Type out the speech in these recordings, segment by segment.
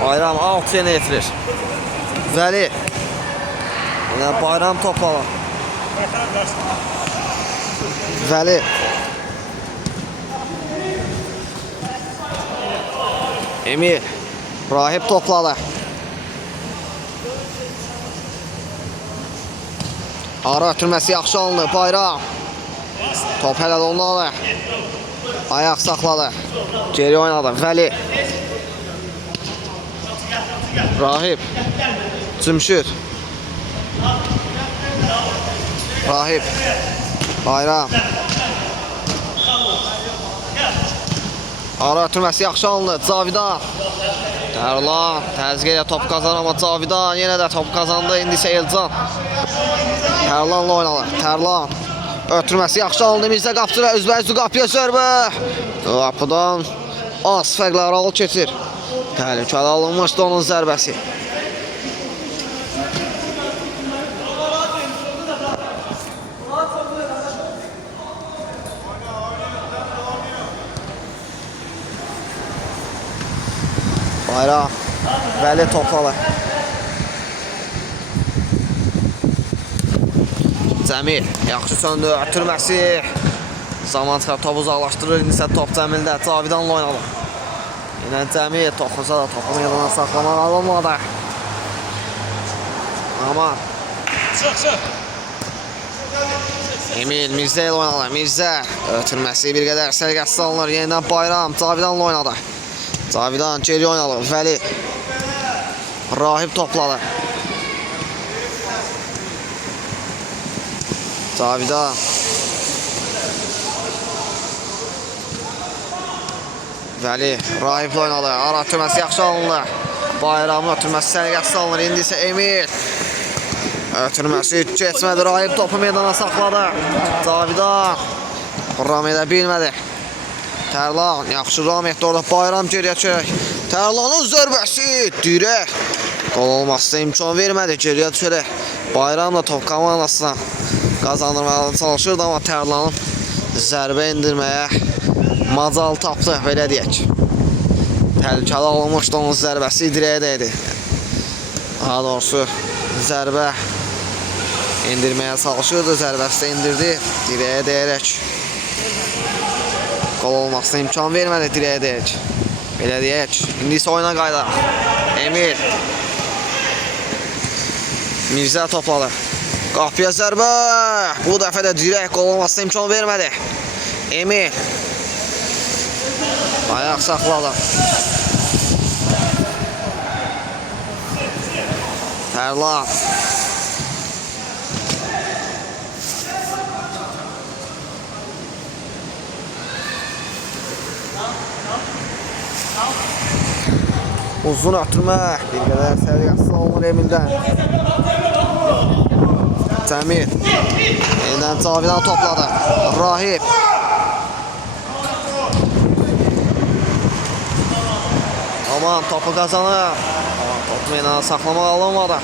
Bayram 6 yenə yetirir. Vəli. Yine Bayram topladı. Vəli. Emir. Rahip topladı. Ara ötürməsi yaxşı alındı. Bayram. Top hələ də ondadır. Ayaq saxladı. Geri oynadı. Vəli. Rahip. Cümşüd. Rahip. Bayram. Ara ötürməsi yaxşı alındı. Cavidan. Tərlan. Təzyiq ilə top kazanır ama Cavidan yenə də top kazandı. İndi isə Elcan. Tərlanla oynadı. Tərlan. Ötürməsi yaxşı alındı. Mirzə qapçıra üzbəüzü qapıya zərbə. Qapıdan az fərqlə aralı keçir. Təhlükəli alınmışdı onun zərbəsi. Bayram. Vəli topladı. Cəmil. Yaxşı söndü. Ötürməsi. Zaman çıxar topu uzaqlaşdırır. İndi isə top Cəmildə. Cavidanla oynadı. Yine Cəmil toxunsa da topu meydana saxlamaq alınmadı. Aman. Emil Mirzə ilə oynadı. Mirzə ötürməsi bir qədər sərgəsiz alınır. Yenidən Bayram Cavidanla oynadı. Cavidan geri oynadı. Vəli. Rahip topladı. Cavidan. Vəli. Rahiplə oynadı. Ara ötürməsi yaxşı alındı. Bayramın ötürməsi sərgəsiz alınır. İndi isə Emil. Ötürməsi geçmədi. Rahip topu meydana saxladı. Cavidan. Ram edə bilmədi. Tərlan. Yaxşı ram etdi orada. Bayram geriyə çörək. Tərlanın zərbəsi. Dirək. Qol olmasına imkan vermədi. Geriyə düşərək. Bayram da top komandasına qazandırmağa çalışırdı ama Tərlanın zərbə indirməyə macal tapdı, belə deyək. Təhlükəli alınmışdı onun zərbəsi dirəyə dəydi. Daha doğrusu zərbə indirməyə çalışırdı, zərbəsi də indirdi dirəyə dəyərək. Qol olmasına imkan vermədi dirəyə dəyək. Belə deyək. İndi isə oyuna qaydaq. Emil. Mirzə topladı. Qapıya zərbə. Bu dəfə də dirək qol olmasına imkan vermədi. Emil. Ayaq saxladı. Tərlan. Uzun ötürmək. Bir qədər səriyyətsiz olunur Emildən. Cəmil. Yeniden Cavidan topladı. Rahip. Aman topu kazanır. Topu meydana saxlamaq alınmadı.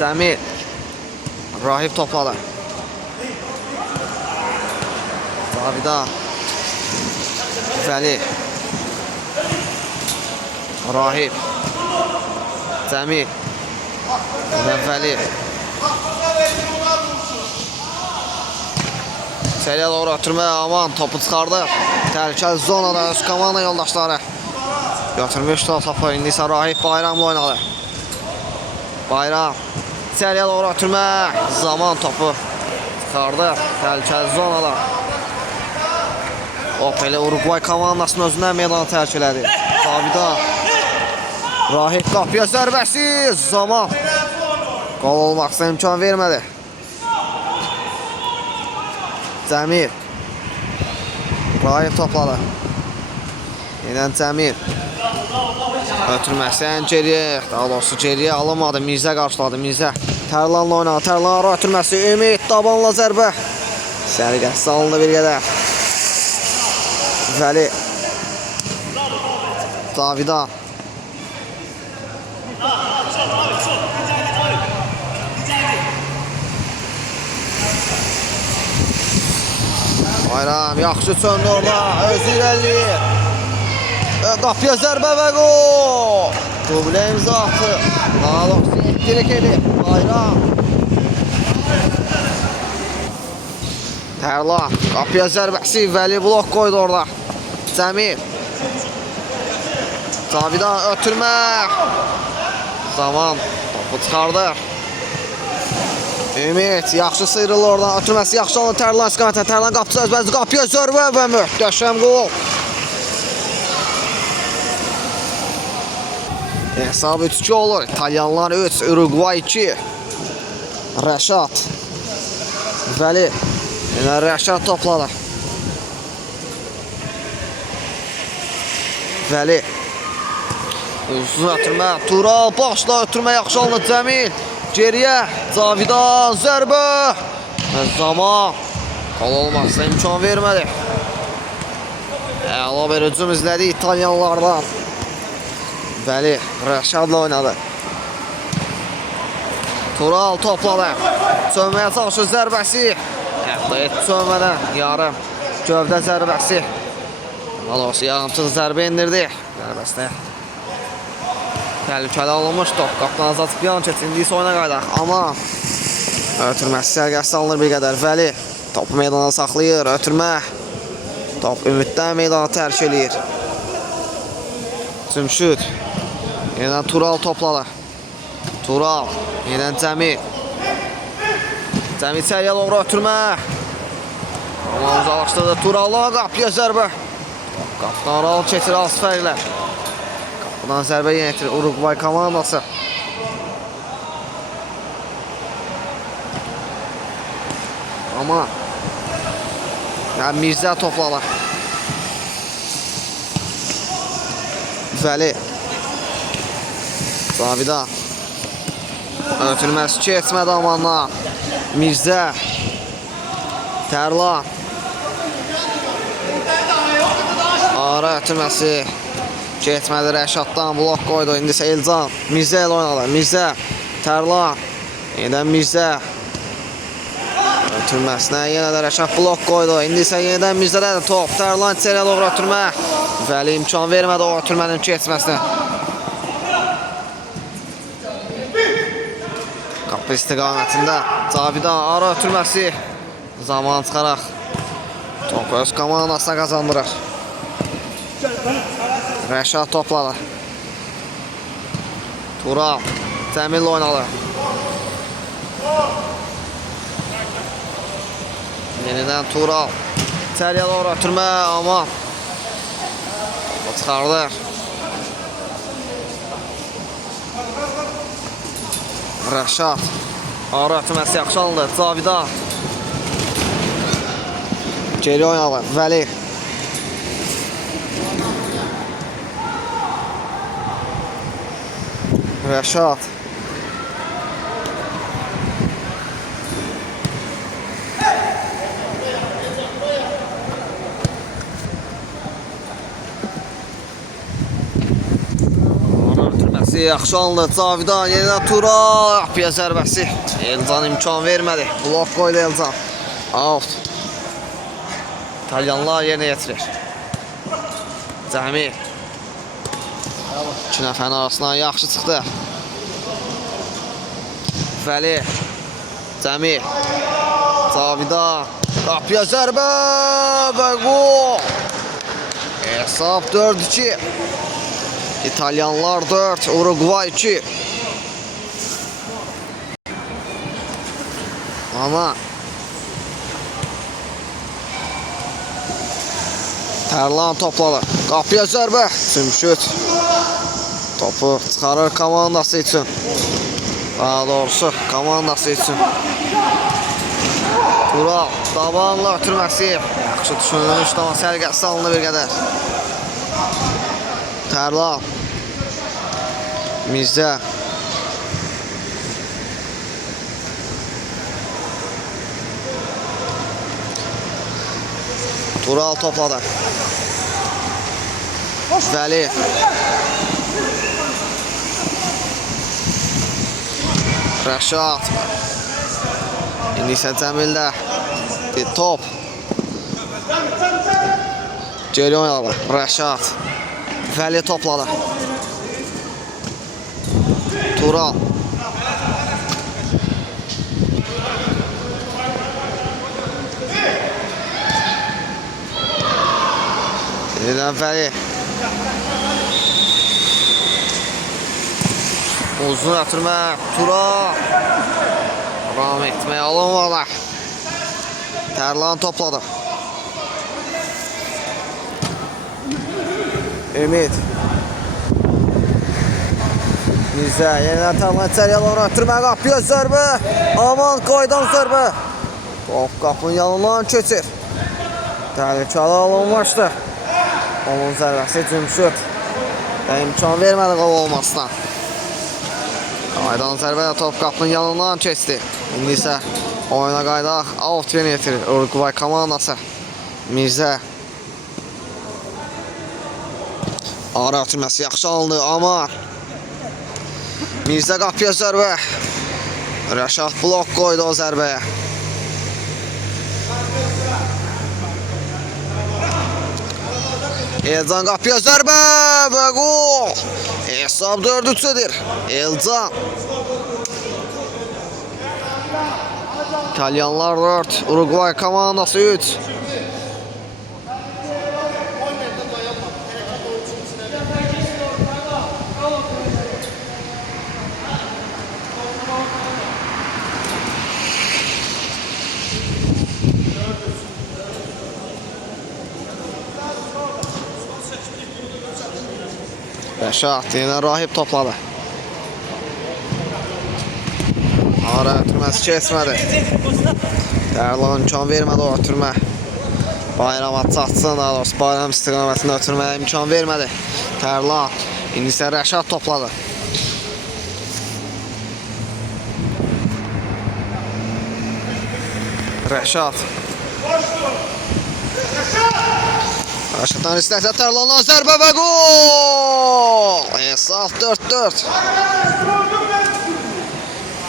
Cəmil. Rahip topladı. Cavidan. Vəli. Rahip. Cəmil. Vəli. Seriyə doğru ötürmə. Aman topu çıxardı. Təhlükəli zonada öz komanda yoldaşları götürmüşdü topu. İndi isə Rahip Bayramla oynadı. Bayram. Seriyə doğru ötürmə. Zaman topu çıxardı. Təhlükəli zonada. Elə Uruguay komandasının özündən meydana tərk elədi. Cavidan. Rahip qapıya zərbəsi. Zaman. Qol olmaqsa imkan vermədi. Cəmil. Rahip topladı. Yenən Cəmil. Ötürməsən geriyə. Daha doğrusu geriyə alınmadı. Mirzə qarşıladı. Mirzə. Tərlanla oynadı. Tərlan ara ötürməsi. Ümid tabanla zərbə. Sərgəsi alındı bir qədər. Vəli. Cavidan. Bayram yaxşı söndü orada. Öz irəliyir. Qapıya zərbə və gol. Dublə imza attı. Daha 97-lik idi. Bayram. Tərlan qapıya zərbəsi, Vəli blok qoydu orada. Cəmil. Cavidan ötürmə. Zaman topu çıxardı. Ümid yaxşı sıyrılır oradan. Ötürməsi yaxşı oldu Tərlan istiqamətə. Tərlan qapısı özbəzi qapıya zərbə və möhtəşəm qol. Hesab 3-2 olur. İtalyanlar 3, Uruguay 2. Rəşad. Vəli. Yine Rəşad topladı. Vəli. Uzun ötürmə. Tural başla ötürmə yaxşı oldu Cəmil. Geriyə. Cavidan zərbə. Zaman. Qol olmazsa imkan vermədi. Əla bir hücum izlədi İtalyanlardan. Vəli Rəşadla oynadı. Tural topladı. Sönməyə çalışır zərbəsi. Hətta et sönmədən yarım gövdə zərbəsi. Malos yarımçıq zərbə indirdi. Zərbəsdə təhlükəli alınmış top. Qapıdan azad yan keçindiysə oyuna qaydaq. Amma ötürməsi sərgəsi alınır bir qədər. Vəli topu meydana saxlayır. Ötürmə. Top Ümiddən meydana tərk eləyir. Cümşüd. Yeniden Tural topladı. Tural. Yeniden Cəmil. Cəmil içəriyə doğru ötürmə. Amma uzaqlaşdırdı. Tural'a qapıya zərbə. Qapıdan Raul keçir az fərqlə. Qapıdan zərbə yenitir Uruguay komandası. Amma Mirzə topladı. Vəli. Cavidan. Ötürməsi keçmədi amanla. Mirzə. Tərlan. Ara ötürməsi keçmədi. Rəşaddan blok qoydu. İndi isə Elcan. Mirzə ilə oynadı. Mirzə. Tərlan. Yeniden Mirzə. Ötürməsinə yenə də Rəşad blok qoydu. İndi isə yeniden Mirzədən top. Tərlan içəriyə doğru ötürmə. Vəli imkan vermədi o ötürmənin keçməsinə. Qapı istiqamətində Cavidan ara ötürməsi. Zaman çıxaraq topu öz komandasına qazandırır. Rəşad topladı. Tural Cəmil oynadı. Yeniden Tural içəriyə doğru ötürmə amma çıxardır. Rəşad. Ara ötürməsi yaxşı alındı. Cavidan. Geri oynadı. Vəli. Rəşad. Yaxşı alındı. Cavidan yeniden Tural. Qapıya zərbəsi. Elcan imkan vermədi. Blok qoydu Elcan. Out. İtalyanlar yerinə yetirir. Cəmil. İki nəfərin arasından yaxşı çıxdı. Vəli. Cəmil. Cavidan. Qapıya zərbə və gol. Hesab 4-2. İtalyanlar 4, Uruguay 2. Ama Tərlan topladı. Qapıya zərbə. Cümşüd topu çıxarır komandası üçün. Daha doğrusu komandası üçün. Tural dabanla ötürməsi. Yaxşı düşünülmüş, amma sərgəsi alındı bir qədər. Tərlan. Mirzə. Tural topladı. Vəli. Rəşad. İndi isə Cəmildə top. Geri oynadı. Rəşad. Vəli topladı. Tural. Yeniden Vəli. Uzun ötürmə. Tural. Devam etmeye alınmadı. Tərlan topladı. Ümid. Güzel. Yeniden Tərlan içeri yalan ötürmə. Qapıya zərbə. Aman qaydan zərbə. Top qapının yanından keçir. Təhlükəli alınmışdı. Onun zərbəsi Cümşüd. İmkan vermədi qol olmasına. Qaydan zərbə top qapının yanından keçdi. İndi isə oyuna qaydaq out yönetilir Uruguay komandası. Mirzə. Ara ötürməsi yaxşı alındı ama Mirzə qapıya zərbə. Rəşad blok qoydu o zərbəyə. Elcan qapıya zərbə və qol. Hesab 4-3'dir. Elcan. İtalyanlar 4, Uruguay komandası 3. Rəşad yenə Rahib topladı. Ara ötürməsi keçmədi. Tərlan imkan vermədi o ötürmə. Bayram atçatsın, daha doğrusu bayram istiqamətində ötürməyə imkan vermədi. Tərlan indi isə Rəşad topladı. Rəşad. Rəşaddan istəksə Tərlandan zərbə və qol! Hesab 4-4.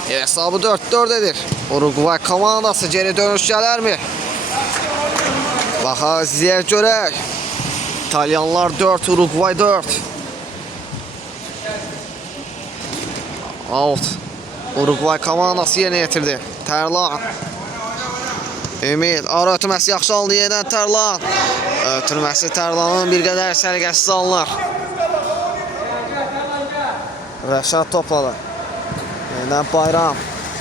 Hesabı 4-4 edir. Uruguay komandası geri dönüş gələrmi? Baxa izləyək görək. İtalyanlar 4, Uruguay 4. Out. Uruguay komandası yenə yetirdi. Tərlan. Ümid. Ara ötürməsi yaxşı alındı yenə Tərlan. Ötürməsi Tərlanın bir qədər səliqəsiz alınır. Rəşad topladı. Yenə Bayram.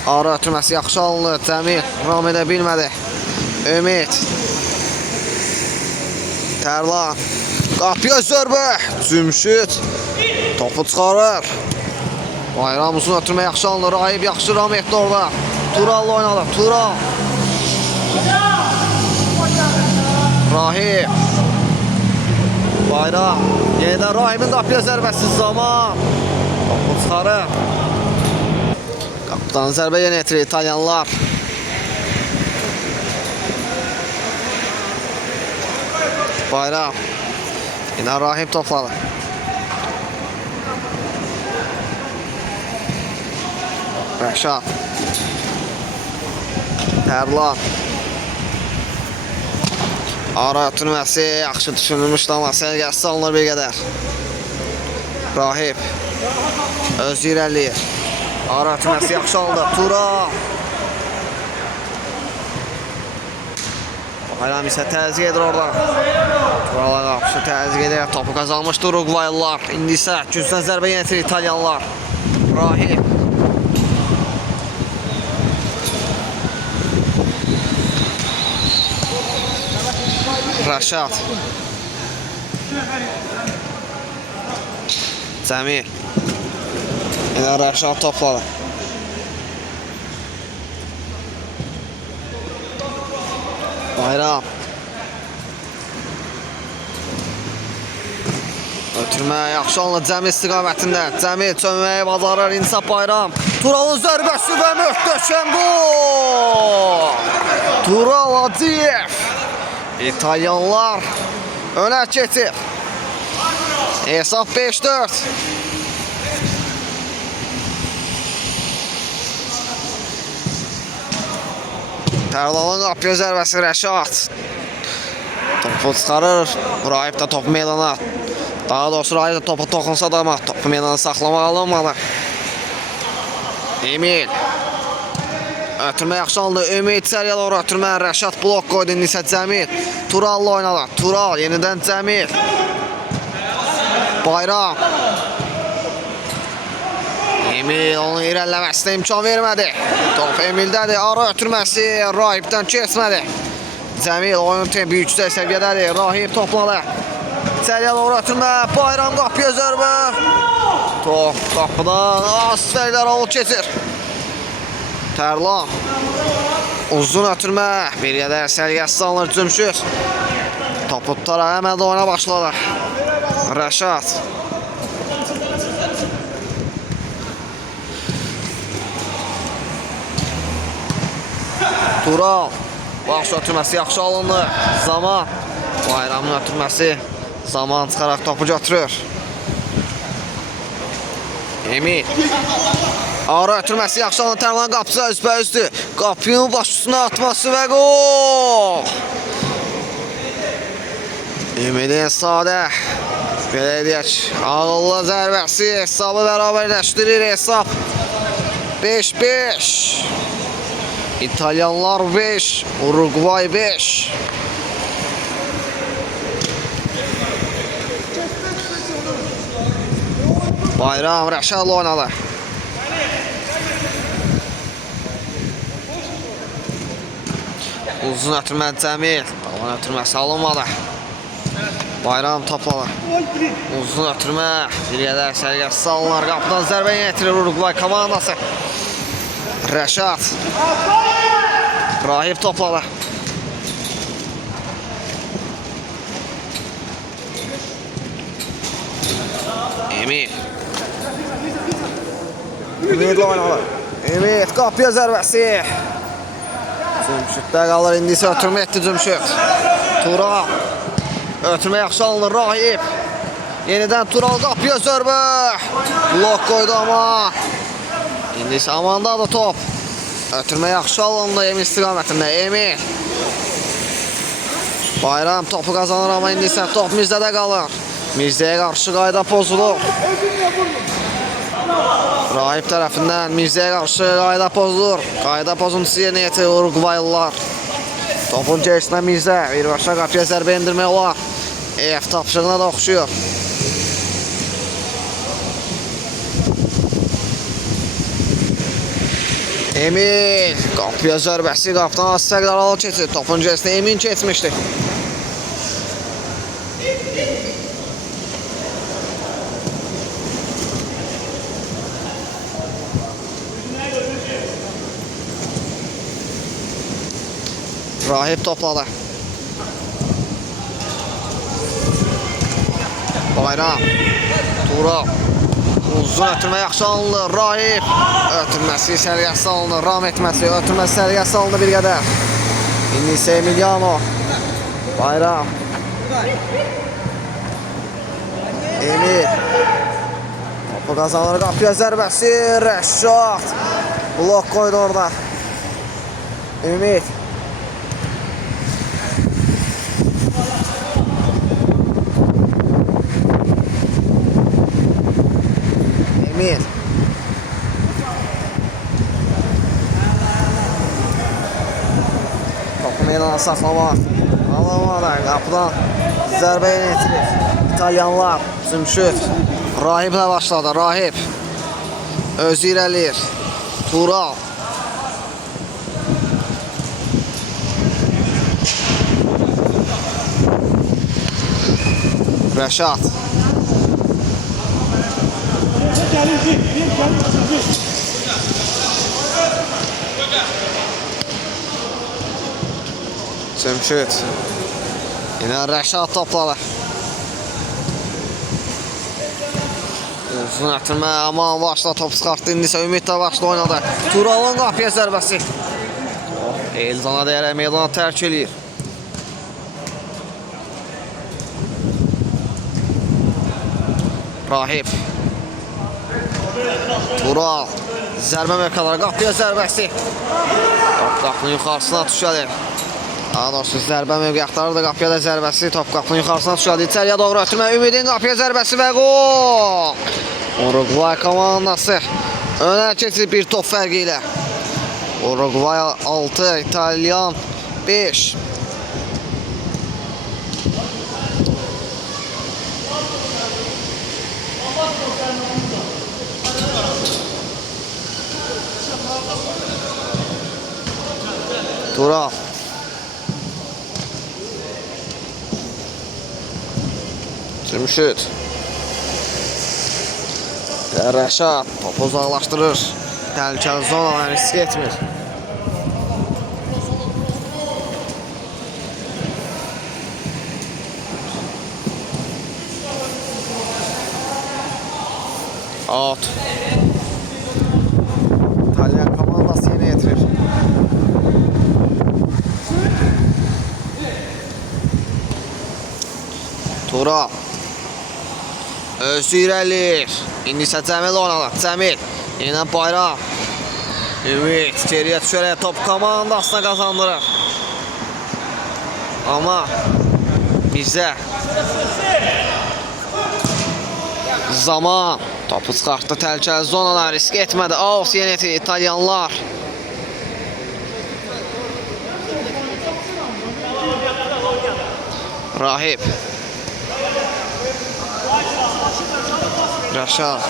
Ara ötürməsi yaxşı alınır. Cəmil ram edə bilmədi. Ümid. Tərlan. Qapıya zərbə. Cümşüd. Topu çıxarır. Bayram uzun ötürmə yaxşı alınır. Rahib yaxşı ram etdi orada. Tural'la oynadı. Tural. Rahib. Bayram. Yenə Rahibin qapıya zərbəsi zaman. Topu çıxarır. Qapıdan zərbə yenə etirir İtalyanlar. Bayram. Yenə Rahib topladı. Rəşad. Tərlan. Ara ötürməsi yaxşı düşünülmüşdü amma səliqəsiz alınır bir qədər. Rahib. Öz irəliyir. Ara ötürməsi yaxşı alındı. Tural. Bayram isə təzyiq edir orada. Tural'a qarşı təzyiq edir. Topu qazanmışdı Uruguaylılar. İndi isə gücdən zərbə yetirir İtalyanlar. Rahib. Rəşad. Cəmil. Yenə Rəşad topladı. Bayram. Ötürmə yaxşı alınır Cəmil istiqamətində. Cəmil çönməyi bacarır İnsaf Bayram. Tural'ın zərbəsi və möhtəşəm gol! Tural Hacıyev. İtalyanlar öne keçir. Hesab 5-4. Tərlanın qapıya zərbəsi Rəşad. Topu çıxarır. Rahib də topu meydana Daha doğrusu Rahip topa toxunsa da ama topu meydana saxlamaq alınmalı. Emil. Ötürmə yaxşı alındı. Ümid içəriyə doğru ötürmə. Rəşad blok qoydu. İndi Cəmil. Tural'la oynadı. Tural yenidən Cəmil. Bayram. Emil onun irəliləməsinə imkan vermədi. Top Emildədir. Ara ötürməsi Rahipdən keçmədi. Cəmil oyun tempi yüksək səviyyədədir. Rahip topladı. İçəriyə doğru ötürmə. Bayram qapıya zərbə. Top qapıdan Asferlər alıb keçir. Tərlan. Uzun ötürmə. Bir yədər sərgəsi alınır Cümşüd. Topu tutaraq həmən də oyuna başladı. Rəşad. Tural. Bax ötürməsi yaxşı alındı. Zaman. Bayramın ötürməsi. Zaman çıxaraq topu götürür. Emil. Ara ötürməsi yaxşı alındı. Tərlan qapısı üzbəüzdür. Qapının baş üstünə atması və qol. Emil'in sadə. Belə deyək. Ağıllı zərbəsi. Hesabı bərabərləşdirir. Hesab 5-5. İtalyanlar 5. Uruguay 5. Bayram Rəşadla oynadı. Uzun ötürmə Cəmil. Davan ötürməsi alınmadı. Bayram topladı. Uzun ötürmə. Bir yədər sərgəsi salınır. Qapıdan zərbə yetirir Uruguay komandası. Rəşad. Rahip topladı. Emil. Ümidlə oynadı. Ümid qapıya zərbəsi. Cümşüddə qalır. İndi isə ötürmə etdi Cümşüd. Tural. Ötürmə yaxşı alınır Rahip. Yenidən Tural qapıya zərbə. Blok qoydu ama. İndi isə Amandadır top. Ötürmə yaxşı alındı Emil istiqamətində. Emil. Bayram topu qazanır ama indi isə top Mirzədə qalır. Mirzəyə qarşı qayda pozulur. Rahip tərəfindən Mirzəyə qarşı qayda pozulur. Qayda pozuntusu yerinə yetirir Uruguaylılar. Topun gerisinə Mirzə. Birbaşa qapıya zərbə indirmək olar. EF tapşırığına da oxşuyur. Emil. Qapıya zərbəsi. Qapıdan Asferlər alıb keçir. Topun gerisinə Emin keçmişdi. Rahip topladı. Bayram. Tural. Uzun ötürmə yaxşı alınır. Rahip. Ötürməsi sərgəsi alınır. Ram etməsi. Ötürməsi sərgəsi alınır bir qədər. İndi isə Emiliano. Bayram. Emil. Topu qazanır. Qapıya zərbəsi. Rəşad. Blok qoydu orada. Ümid. Emil. Topu meydana saxlamaq. Alamadı. Qapıdan zərbə yetirir. İtalyanlar. Cümşüd. Rahiplə başladı. Rahip. Özü irəliyir. Tural. Rəşad. Cümşüd. Yine Rəşad topladı. Uzun ötürmə aman başla top çıxartdı. İndi isə Ümid də başla oynadı. Tural'ın qapıya zərbəsi. Eldana deyərək meydana tərk eləyir. Rahip. Tural. Zərbə mövqələri qapıya zərbəsi. Top qapının yuxarısına düşəlir. Daha doğrusu zərbə mövqeyi da qapıya da zərbəsi. Top qapının yuxarısına düşədi. İçəriyə doğru ötürmə. Ümidin qapıya zərbəsi və gol. Uruguay komandası önə keçir bir top fərqi ilə. Uruguay 6, İtalyan 5. Tural. Cümşüd. Rəşad topu uzaqlaşdırır. Təhlükəli zonadan risk etmir. Out. İtalyan komandası yeni yetirir. Tural. Özü irəlir. İndi isə Cəmil oynadı. Cəmil. Yenə bayraq. Ümid geriyə düşərək top komandasına qazandırır. Amma bizə zaman topu çıxartdı. Təhlükəli zonadan risk etmədi. Out yeni yetirir İtalyanlar. Rahib. Rəşad.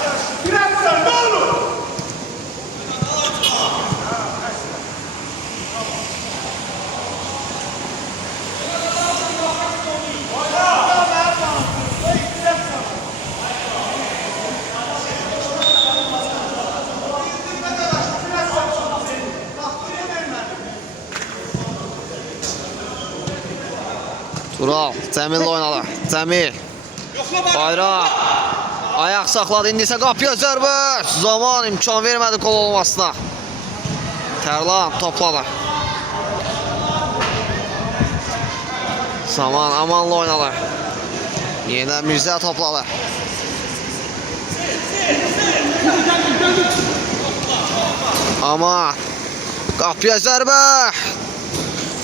Tural. Cəmil oynadı. Cəmil. Bayraq. Ayaq saxladı. İndi isə qapıya zərbə. Zaman imkan vermədi gol olmasına. Tərlan topladı. Zaman amanla oynadı. Yenə Mirzə topladı. Amma qapıya zərbə.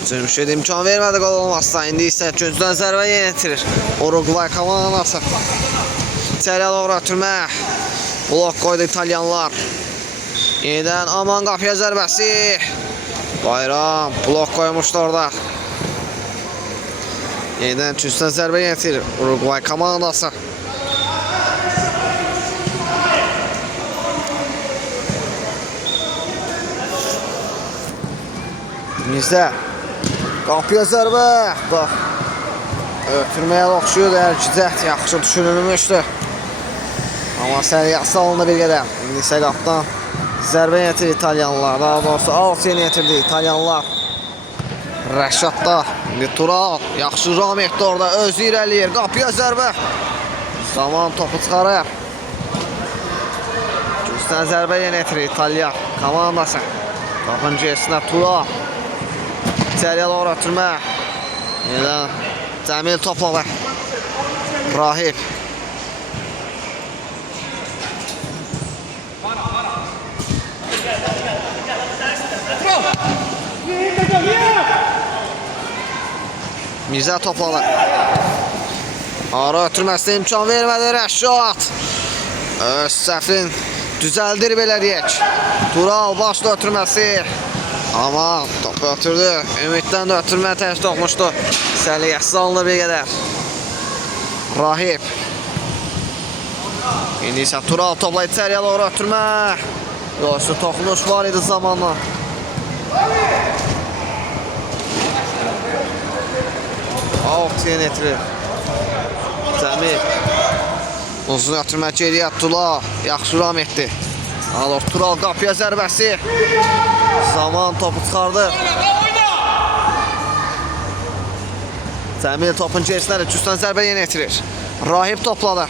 Cümşüd imkan vermədi gol olmasına. İndi isə gözdən zərbə yenitirir Uruguay komandası. İçəriyə doğru ötürmə. Blok qoydu İtalyanlar. Yenidən aman qapıya zərbəsi. Bayram blok qoymuşdu orada. Yenidən gözdən zərbə yenitirir Uruguay komandası. Mirzə. Qapıya zərbə. Bax. Ötürməyə oxşuyurdu. Hər iki cəhd yaxşı düşünülmüşdü. Amma səriyyəsi alındı bir qədər. İndi isə qapdan zərbə yetirdi İtalyanlar. Daha doğrusu alt yeni yetirdi İtalyanlar. Rəşadda. İndi Tural. Yaxşı ram etdi orada. Özü irəliyir. Qapıya zərbə. Zaman topu çıxarır. Üstdən zərbə yeni yetirir İtalyan komandası. Qapın gesinə Tural. İçəriyə doğru ötürmə. Yenə Cəmil topladı. Rahib. Mirzə topladı. Ara ötürməsinə imkan vermədi Rəşad. Öz səhvini düzəldir belə deyək. Tural başla ötürməsi. Amma topu ötürdü. Ümiddən də ötürmə tərs toxmuşdu. Səliyyəsiz alınır bir qədər. Rahib. İndi isə Tural topla içəriyə doğru ötürmə. Yoxsa toxunuş var idi zamanla. Out yeni yetirir. Cəmil. Uzun ötürmə geriyə Tural. Yaxşı ram etdi. Alır Tural qapıya zərbəsi. Zaman topu çıxardı. Cəmil topun gerisinə də cüstdən zərbə yeni yetirir. Rahib topladı.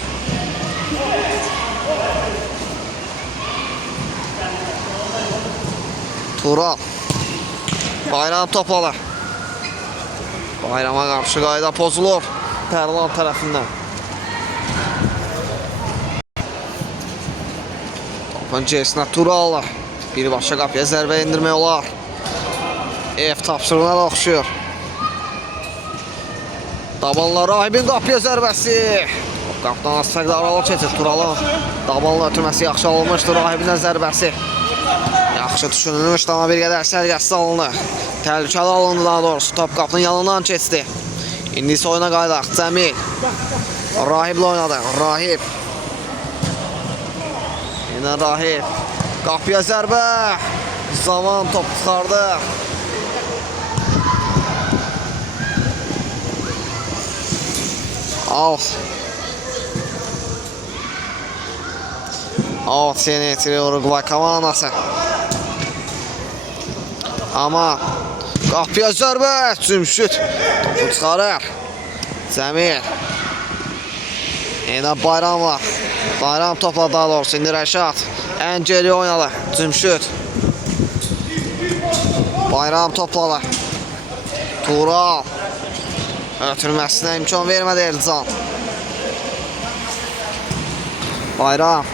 Tural. Bayram topladı. Bayrama qarşı qayda pozulur Tərlan tərəfindən. Topun gerisinə Tural. Birbaşa qapıya zərbə indirmək olar. F tapşırığına da oxşuyor. Dabanla Rahibin qapıya zərbəsi. Qapıdan az fərqli aralıq keçir. Turalın dabanla ötürməsi yaxşı alınmışdır. Rahibindən zərbəsi yaxşı düşünülmüşdü, amma bir qədər sərgəsi alındı. Təhlükəli alındı daha doğrusu. Top qapının yanından keçdi. İndi isə oyuna qaydaq. Cəmil Rahiblə oynadı. Rahib. Yine Rahib. Qapıya zərbə. Zaman top çıxardı. Out yeni etiriyor Uruguay komandası. Ama qapıya zərbə. Cümşüt topu çıxarır. Cəmil. Yine Bayramla. Bayram topla daha doğrusu. İndi Rəşad. Ən geri oynadı. Cümşüt. Bayram topladı. Tural. Ötürməsinə imkan vermədi Elcan. Bayram.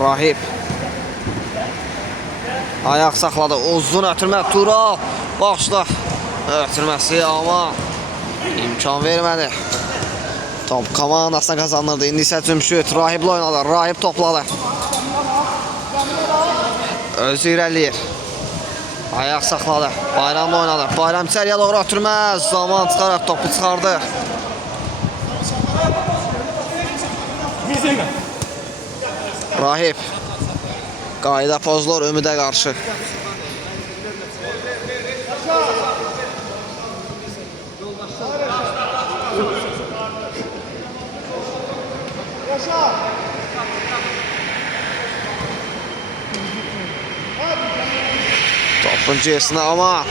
Rahib. Ayaq saxladı. Uzun ötürmə. Tural. Başla. Ötürməsi ama imkan vermədi. Top komandasına kazanırdı. İndi isə Cümşüt Rahiblə oynadı. Rahib topladı. Özü irəliyir. Ayaq saxladı. Bayramla oynadı. Bayram içəriyə doğru ötürməz. Zaman çıxaraq topu çıxardı. Rahib. Qayda pozlar Ümidə qarşı. Topun ciğersine ama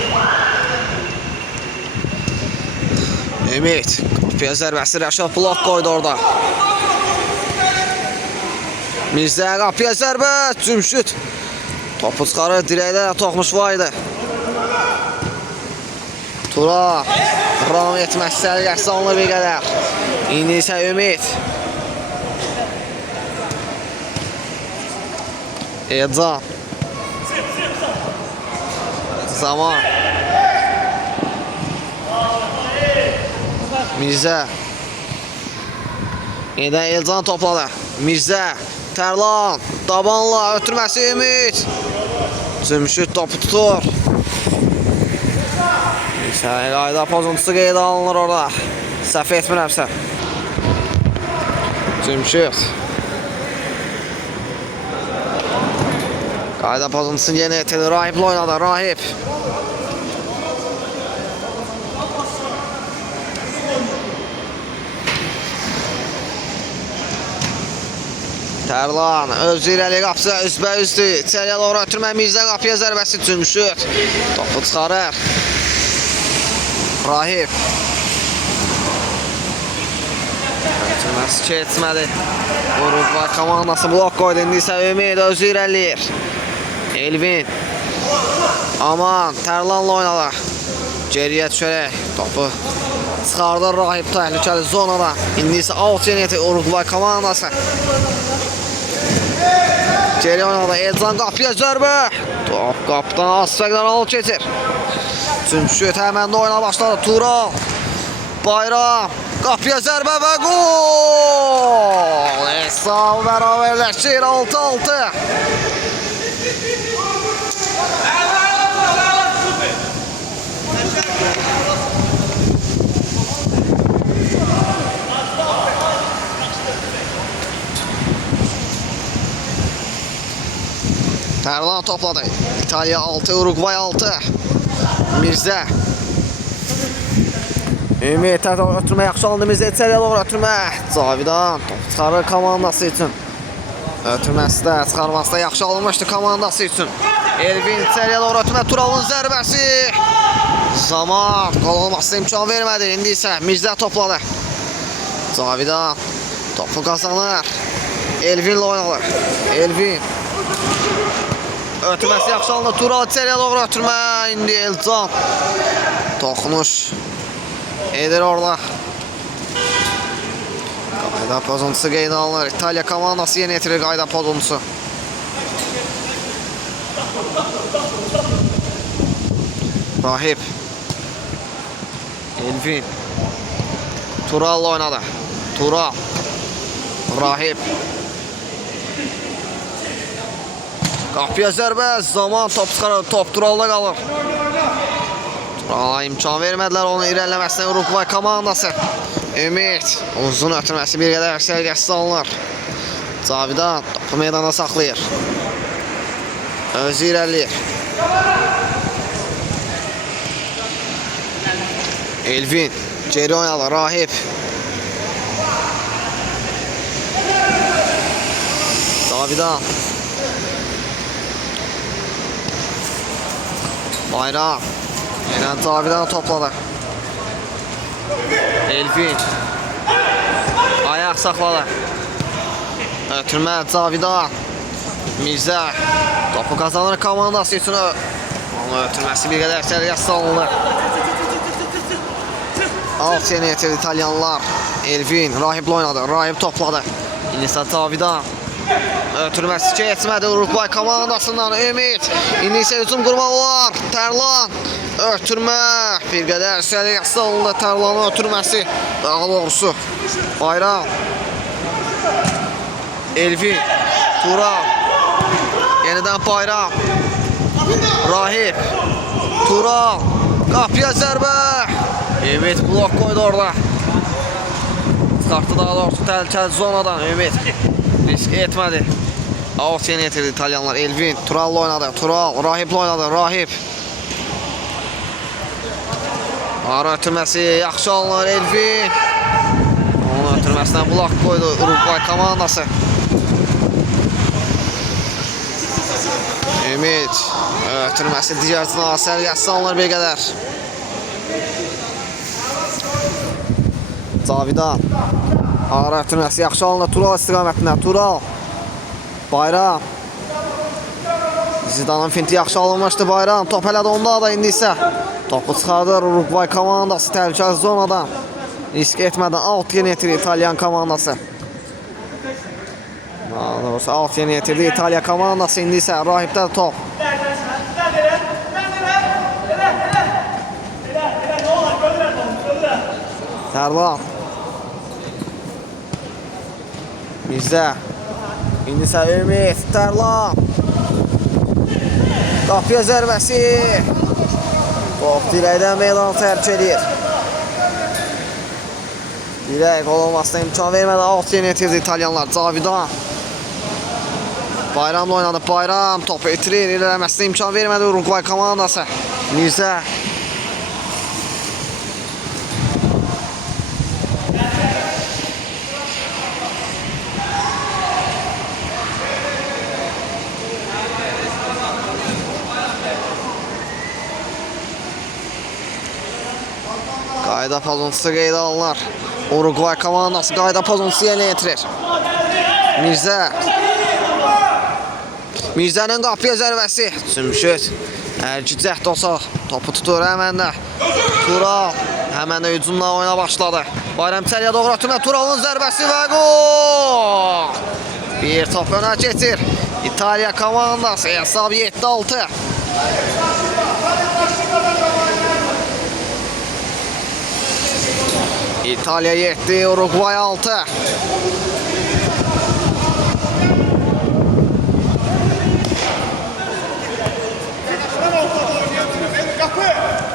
Ümid qapıya zərbəsi. Rəşad blok koydu orada. Mirzə qapıya zərbə. Cümşüt topu çıxarır. Dirəkdə toxmuş vaydı. Tura ram etməz. Sərgəsi alınır bir qədər. İndi isə Ümid. Elcan. Zaman. Mirzə. Yeniden Elcan topladı. Mirzə. Tərlan. Dabanla ötürməsi Ümid. Cümşüt topu tutur. Qayda pozuntusu qeydə alınır orada. Səhv etmirəmsə. Cümşüt. Qayda pozuntusunu yeni etdi. Rahiblə oynadı. Rahib. Tərlan öz irəli qapısı üzbəüzdür. İçəriyə doğru ötürmə. Mirzə qapıya zərbəsi. Cümşüt topu çıxarır. Rahib. Ötürməsi keçmədi. Uruguay komandası blok koydu. İndi isə Ümid özü irəliyir. Elvin. Aman Tərlanla oynadı. Geriyə düşərək topu çıxardı. Rahib təhlükəli zonada. İndi isə out yeniyyəti Uruguay komandası. Geri oynadı. Elcan qapıya zərbə. Top qapıdan az fərqdən alıb keçir. Cümşüt həmən də oyuna başladı. Tural. Bayram. Qapıya zərbə və gol. Hesab bərabərləşir 6-6. Tərlan topladı. İtalya 6, Uruguay 6. Mirzə. Ümid ötürmə yaxşı alındı. Mirzə içəriyə doğru ötürmə. Cavidan top çıxarır komandası üçün. Ötürməsi də çıxarması da yaxşı alınmışdı komandası üçün. Elvin içəriyə doğru ötürmə. Turalın zərbəsi. Zaman qol olması imkan vermədi. İndi isə Mirzə topladı. Cavidan topu qazanır. Elvinlə oynadı. Elvin. Ötürməsi yaxşı alındı. Tural içəriyə doğru ötürmə. İndi Elcan toxunuş edir orada. Qayda pozuntusu qeydə alınır. İtalya komandası yeni etirir qayda pozuntusu. Rahib. Elvin. Tural'la oynadı. Tural. Rahip. Qapıya zərbə. Zaman top çıxarır. Top Tural'da qalır. Tural'a imkan vermədilər onun irəliləməsinə Uruguay komandası. Ümid. Uzun ötürməsi bir qədər səviyyəsi alınır. Cavidan topu meydana saxlayır. Özü irəliyir. Elvin. Geri oynadı. Rahip. Cavidan. Bayram. Yine Cavidan topladı. Elvin. Ayak sakladı. Ötürmə Cavidan. Mirzə. Topu kazanır komandası üçün. Ama ötürməsi bir qədər səriyyəsi alınır. Alt yeni yetirdi İtalyanlar. Elvin. Rahip'le oynadı. Rahip topladı. İnisa Cavidan. Ötürməsi keçmədi Uruguay komandasından Ümid. İndi isə hücum qurmaq olar. Tərlan. Ötürmə. Bir qədər səriyyəsi alındı. Tərlanın ötürməsi. Daha doğrusu. Bayram. Elvin. Tural. Yeniden Bayram. Rahip. Tural. Qapıya zərbə. Ümid blok koydu orada. Çıxartdı daha doğrusu təhlükəli zonadan Ümid. Risk etmədi. Out yeni yetirdi İtalyanlar. Elvin. Tural'la oynadı. Tural. Rahip'le oynadı. Rahip. Ara ötürməsi yaxşı alınır Elvin. Onun ötürməsindən blok koydu Uruguay komandası. Ümid. Ötürməsi digər cinağa səviyyəsi alınır bir qədər. Cavidan. Ara ötürməsi yaxşı alınır Tural istiqamətindən. Tural. Bayram. Zidanın finti yaxşı alınmışdı Bayram. Top elədi onda da indi isə. Topu çıxardır Uruguay komandası təhlükəli zonadan. Risk etmədən alt yeni yetirdi İtalyan komandası. Doğrusu alt yeni yetirdi İtalya komandası. İndi isə Rahip'də top. Tərlan. Mirzə. İndi isə Ümid. Tərlan. Qapıya zərbəsi. Top dirəkdən meydanı tərk edir. Dirək gol olmasına imkan vermədi. Alt yeni yetirdi İtalyanlar. Cavidan. Bayramla oynadı. Bayram topu itirir. İlerləməsinə imkan vermədi Uruguay komandası. Mirzə. Qayda pozuntusu qeydə alınır. Uruguay komandası qayda pozuntusu yerinə yetirir. Mirzə. Mirzənin qapıya zərbəsi. Sümşüt. Ərki cəhd olsa topu tutur həmən də. Tural. Həmən də hücumla oyuna başladı. Bayram içəriyə doğru ötürmə. Turalın zərbəsi və gol. Bir top önə keçir. İtalya komandası hesab 7-6. İtalya 7, Uruguay 6.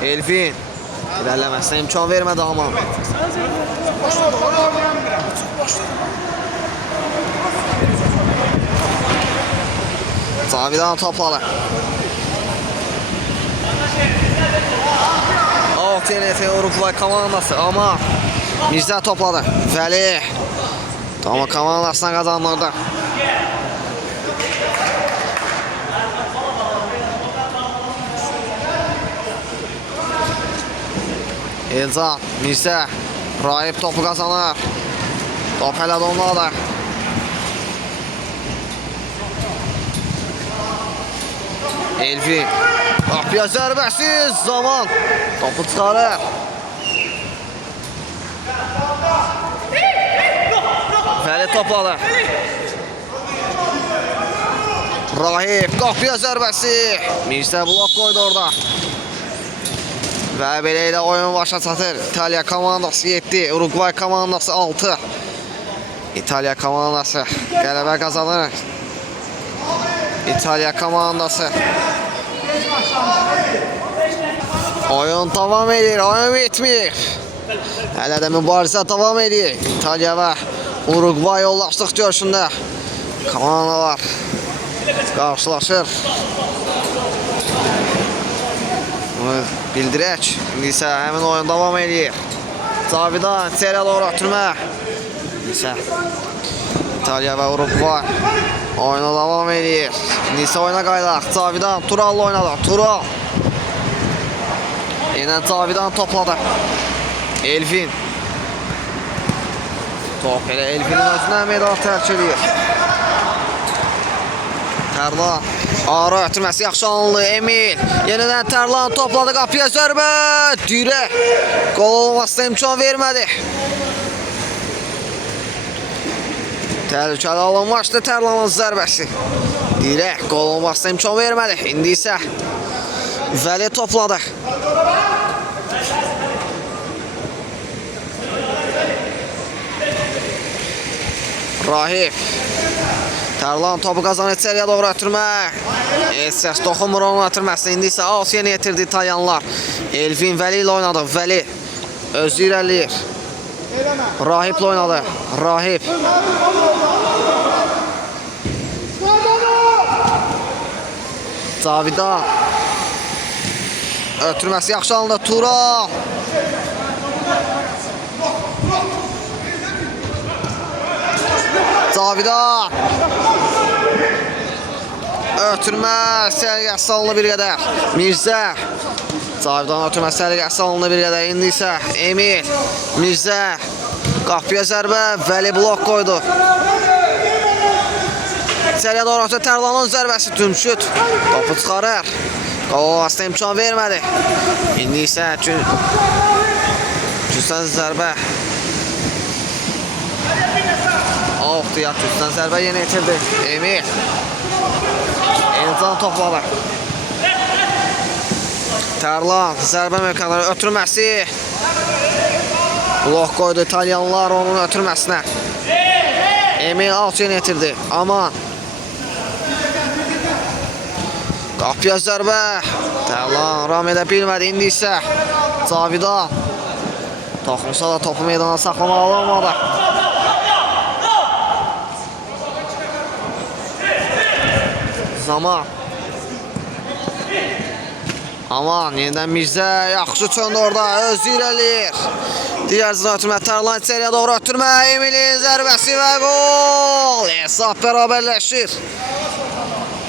Elvin. İlerlemesine imkan vermedi ama. Cavidan topladı. Alt yeni Uruguay komandası ama Mirzə topladı. Vəli. Ama komandasına kazanırdı. Elcan, Mirzə. Rahip topu kazanır. Top elədi onlara da. Elvin. Qapıya zərbəsiz zaman. Topu çıxarır. Vəli topladı. Rahip qapıya zərbəsi. Mirzə blok koydu orada. Və belə ilə oyun başa çatır. İtaliya komandası 7, Uruguay komandası 6. İtaliya komandası qələbə qazanır. İtaliya komandası. Oyun davam edir, oyun bitmir. Hələ də mübarizə davam edir. İtaliya və Uruguay yoldaşlıq görüşündə komandalar qarşılaşır. Bunu bildirək. İndi isə həmin oyun davam edir. Cavidan içəriyə doğru ötürmə. İndi isə İtaliya və Uruguay oyuna davam edir. İndi isə oyuna qaydaq. Cavidan Tural'la oynadı. Tural. Yenə Cavidan topladı. Elvin. Top elə Elvin'in özünə medal tərk edir. Tərlan. Ara ötürməsi yaxşı alındı. Emil. Yenidən Tərlan topladı. Qapıya zərbə. Dirək. Qol olmasına imkan vermədi. Təhlükəli alınmışdı Tərlanın zərbəsi. Dirək. Qol olmasına imkan vermədi. İndi isə Vəli topladı. Rahip. Tərlan topu qazanır içəriyə doğru ötürmə. Səs toxunmur onun ötürməsi. İndi isə Asiya yetirdi İtalyanlar. Elvin Vəli ilə oynadı. Vəli özü irəliyir. Rahiplə oynadı. Rahip. Cavidan. Ötürməsi yaxşı alındı. Tural. Cavidan. Ötürmə sərgəsi alındı bir qədər. Mirzə. Cavidan ötürmə sərgəsi alındı bir qədər. İndi isə Emil. Mirzə. Qapıya zərbə. Vəli blok qoydu. İçəriyə doğru ötür Tərlanın zərbəsi. Tümşüt. Topu çıxarır. Qolvasına imkan vermədi. İndi isə Cüzdən zərbə. Oxtiyat Cüzdən zərbə yenə itirdi. Emil. Elcan topladı. Tərlan zərbə mövqələri ötürməsi. Blok qoydu İtalyanlar onun ötürməsinə. Emil alt yenə itirdi. Aman. Qapıya zərbə. Tərlan ram edə bilmədi. İndi isə Cavidan. Toxunsa da topu meydana saxlamaq olmadı. Zaman. Aman yenidən Mirzə yaxşı çöndü orada. Özü irəliyir. Digər zına ötürmə. Tərlan içəriyə doğru ötürmə. Emil'in zərbəsi və gol. Hesab bərabərləşir.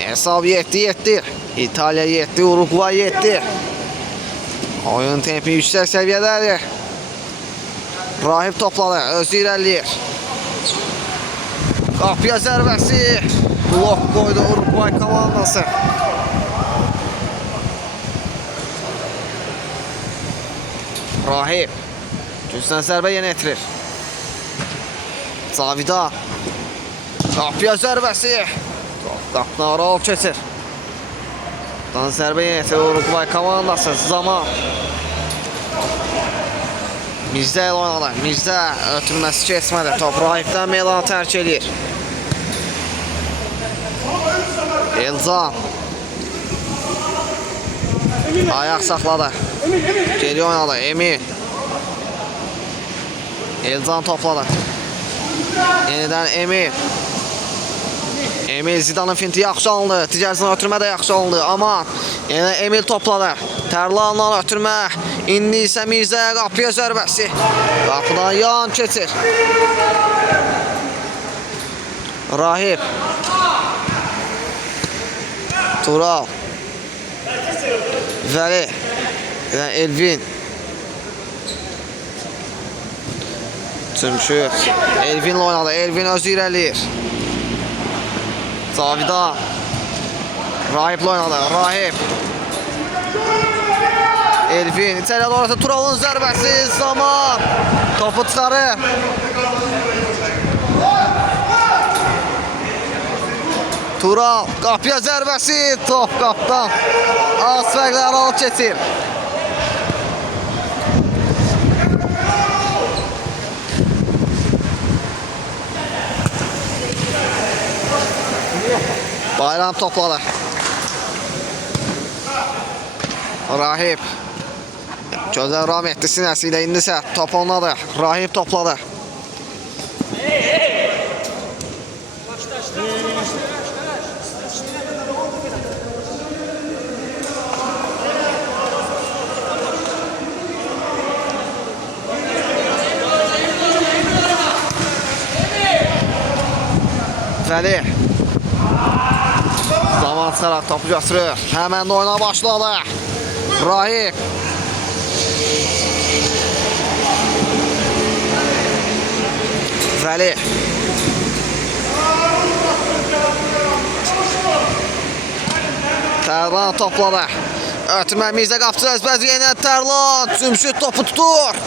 Hesab 7-7. İtaliya 7, Uruguay 7. Oyun tempi yüksək səviyyədədir. Rahip topladı, özü irəliyir. Qapıya zərbəsi. Blok qoydu Uruguay komandası. Rahip. Cüzdən zərbə yenə etirir. Cavidan. Qapıya zərbəsi. Qapını aral keçir. Dan zərbə yenə etirir Uruguay komandası. Zaman. Mirzə ilə oynadı. Mirzə ötürməsi keçmədi. Top Rahipdən meydanı tərk edir. Elcan. Ayaq saxladı. Geri oynadı. Emil. Elcan topladı. Yenidən Emil. Emil Zidanın finti yaxşı alındı. Ticərsindən ötürmə də yaxşı alındı. Aman. Yenə Emil topladı. Tərlanla ötürmə. İndi isə Mirzə qapıya zərbəsi. Qapıdan yan keçir. Rahip. Tural. Vəli. Elvin. Cümşüt. Elvinlə oynadı. Elvin özü irəliyir. Cavidan. Rahiplə oynadı. Rahip. Elvin. İçəriyə doğrusu Tural'ın zərbəsi. Zaman. Topu çıxarır. Tural. Qapıya zərbəsi. Top qapdan. Az fərqlə aral keçir. Bayram topladı. Rahip. Gözəl ram etdi sinəsi ilə. İndi isə top ondadır. Rahip topladı. Vəli. Zaman çıxaraq topu götürür. Həmən də oyuna başladı. Rahip. Vəli. Tərlan topladı. Ötürməyimizdə qapçı əzbəzi yenə Tərlan. Cümşüd topu tutur.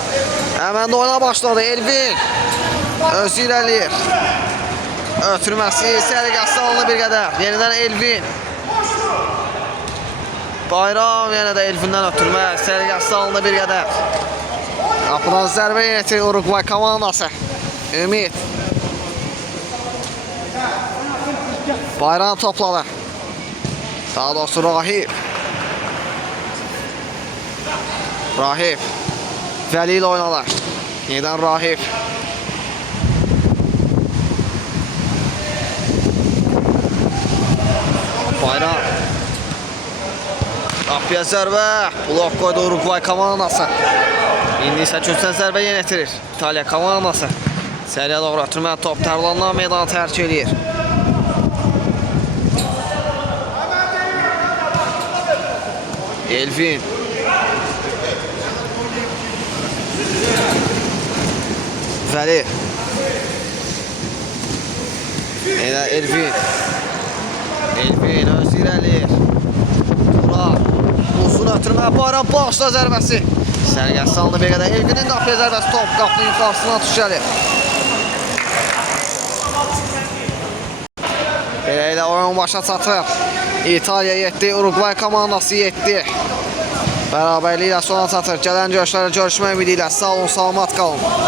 Həmən də oyuna başladı. Elvin. Özü irəliyir. Ötürməsi səliqəsi alınır bir qədər. Yenidən Elvin. Bayram yenə də Elvindən ötürmə. Səliqəsi alınır bir qədər. Qapıdan zərbə yenitir Uruguay komandası. Ümid. Bayram topladı. Daha doğrusu Rahip. Rahip. Vəli ilə oynalar. Yenidən Rahip. Bayram. Qapıya zərbə. Blok qoydu Uruguay komandası. İndi isə köçən zərbə yenetirir İtaliya komandası. Səriyə doğru ötürmə top Tərlandan meydanı tərk edir. Elvin. Vəli. Elvin. Elvin öz irəliyir. Turar. Uzun ötürmə Bayram bağışla zərbəsi. Sərgəs saldı bir qədər. Elvinin qapıya zərbəsi top qapının yuxarısına tuş gəlir. Belə ilə oyun başa çatır. İtaliya 7, Uruguay komandası 7. Bərabərliyi ilə sona çatır. Gələn görüşlərə görüşmək ümidi ilə sağ olun, salamat qalın.